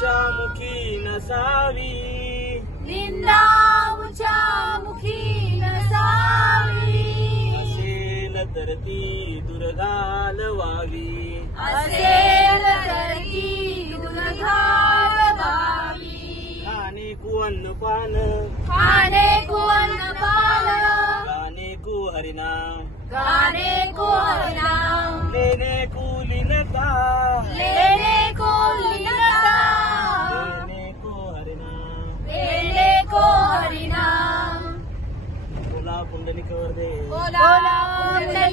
मुखामुखी नसावी निंदा उच्या मुखी नसावी असेल तर ती दुर्गाल व्हावी असेल तर ती दुर्घाल व्हावी खाणे कुवन पान खाणे कोण पाल गाणे कु हरिनाम। गाणे कोण नाम लेने कुलीनता लेणे Hola, Hola,